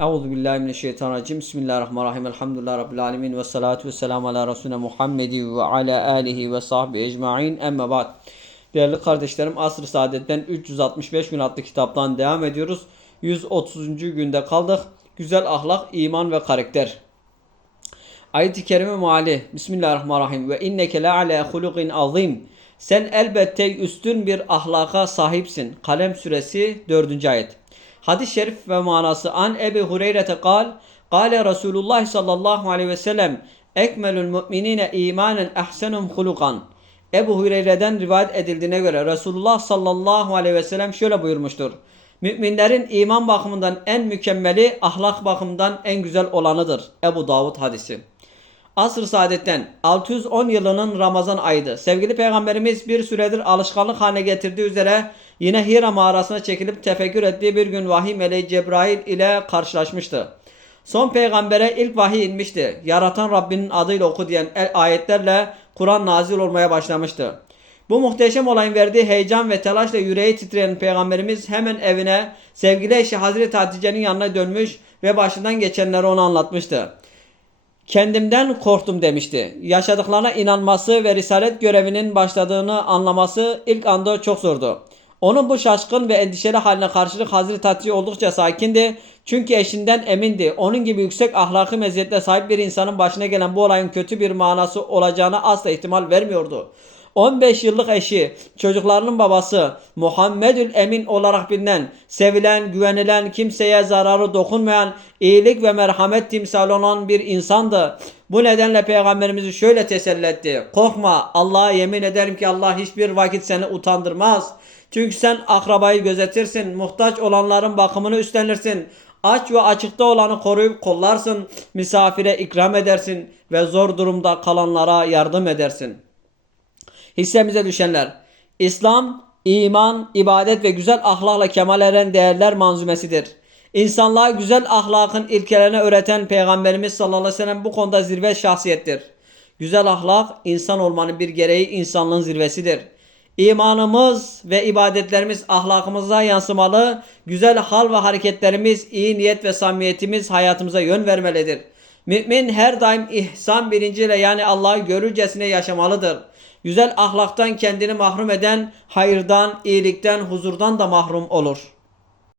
Euzu billahi mineşşeytanirracim. Bismillahirrahmanirrahim. Elhamdülillahi rabbil alamin ve salatu vesselam ala resulina Muhammedi ve ala alihi ve sahbi ecmaîn. Emme ba'd. Değerli kardeşlerim, Asr-ı Saadet'ten 365 gün adlı kitaptan devam ediyoruz. 130. günde kaldık. Güzel ahlak, iman ve karakter. Ayet-i kerime meali. Bismillahirrahmanirrahim. Ve inneke la ala hulukin azim. Sen elbette üstün bir ahlaka sahipsin. Kalem suresi 4. ayet. Hadis-i şerif ve manası an Ebi Hureyre'te kal. Kale Resulullah sallallahu aleyhi ve sellem ekmelül müminine imanen ahsenum hulukan. Ebu Hureyre'den rivayet edildiğine göre Resulullah sallallahu aleyhi ve sellem şöyle buyurmuştur. Müminlerin iman bakımından en mükemmeli, ahlak bakımından en güzel olanıdır. Ebu Davud hadisi. Asr-ı Saadet'ten 610 yılının Ramazan ayıydı. Sevgili Peygamberimiz bir süredir alışkanlık haline getirdiği üzere yine Hira mağarasına çekilip tefekkür ettiği bir gün vahiy meleği Cebrail ile karşılaşmıştı. Son peygambere ilk vahiy inmişti. Yaratan Rabbinin adıyla oku diyen ayetlerle Kur'an nazil olmaya başlamıştı. Bu muhteşem olayın verdiği heyecan ve telaşla yüreği titreyen peygamberimiz hemen evine sevgili eşi Hazreti Hatice'nin yanına dönmüş ve başından geçenleri ona anlatmıştı. Kendimden korktum demişti. Yaşadıklarına inanması ve risalet görevinin başladığını anlaması ilk anda çok zordu. Onun bu şaşkın ve endişeli haline karşılık Hazreti Hatice oldukça sakindi. Çünkü eşinden emindi. Onun gibi yüksek ahlaki meziyetle sahip bir insanın başına gelen bu olayın kötü bir manası olacağına asla ihtimal vermiyordu. 15 yıllık eşi, çocuklarının babası, Muhammedül Emin olarak bilinen, sevilen, güvenilen, kimseye zararı dokunmayan, iyilik ve merhamet timsali olan bir insandı. Bu nedenle peygamberimizi şöyle teselli etti. Korkma Allah'a yemin ederim ki Allah hiçbir vakit seni utandırmaz. Çünkü sen akrabayı gözetirsin, muhtaç olanların bakımını üstlenirsin. Aç ve açıkta olanı koruyup kollarsın, misafire ikram edersin ve zor durumda kalanlara yardım edersin. Hissemize düşenler. İslam, iman, ibadet ve güzel ahlakla kemal eren değerler manzumesidir. İnsanlığa güzel ahlakın ilkelerini öğreten Peygamberimiz sallallahu aleyhi ve sellem bu konuda zirve şahsiyettir. Güzel ahlak insan olmanın bir gereği insanlığın zirvesidir. İmanımız ve ibadetlerimiz ahlakımıza yansımalı, güzel hal ve hareketlerimiz, iyi niyet ve samimiyetimiz hayatımıza yön vermelidir. Mümin her daim ihsan bilinciyle yani Allah'ı görürcesine yaşamalıdır. Güzel ahlaktan kendini mahrum eden hayırdan, iyilikten, huzurdan da mahrum olur.